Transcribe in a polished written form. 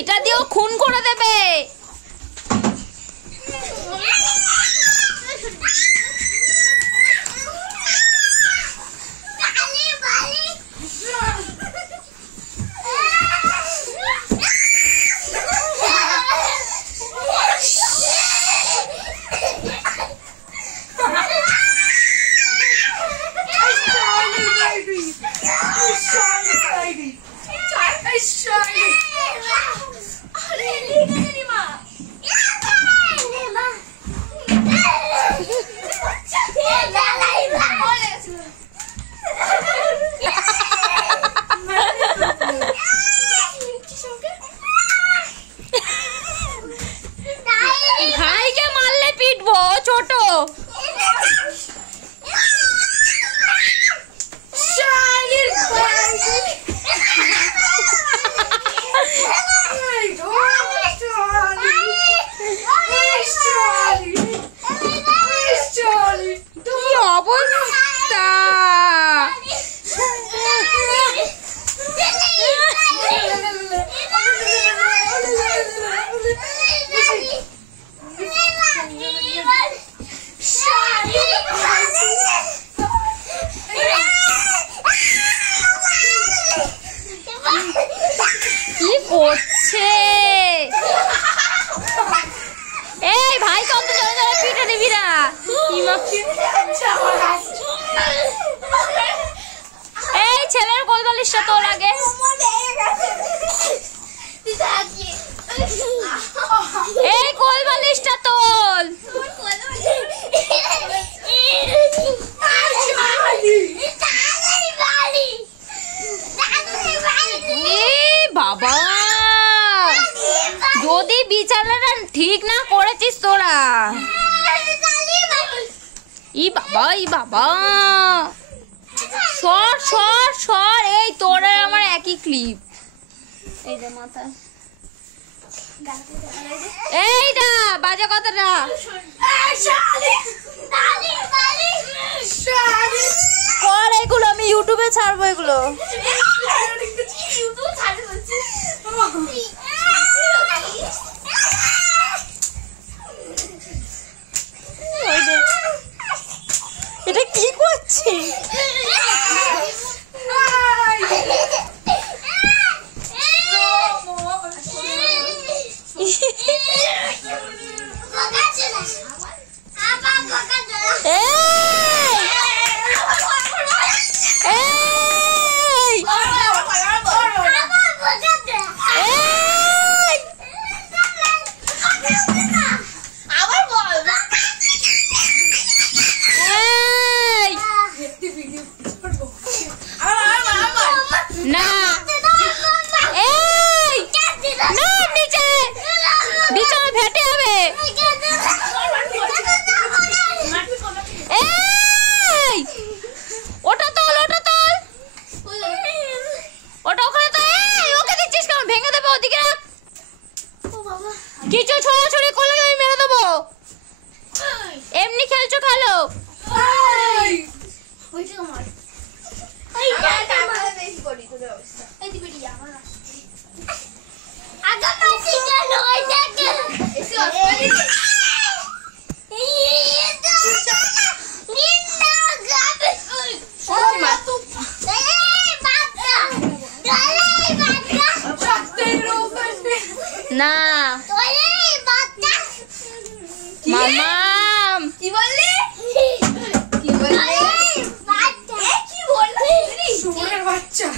এটা দিয়েও খুন করে দেবে। ভাইকে মারলে পিটবো, ছোট। কি করছে? এই ভাই কত জোরে জোরে পিটে দিবি না। এই ছেলের কোল বালিশটা তোর আগে। এই কোল বালিশটা তোল। বাবা, যদি বিচারটা ঠিক না করেছিস তোরা। ই বাবা, ই বাবা, সর সর সর। এই তোরা আমার একই ক্লিপ। এই যে মাথা, এইটা বাজে কথাটা। কর এগুলো, আমি ইউটিউবে ছাড়বো এগুলো। এটা কি করছে? কিছু ছোড়াছুড়ি করলে আমি মেরে দেবো। এমনি খেলছো, খেলো। না মামা, কি বললি? কি বললি? কি বললি? শুয়োরের বাচ্চা।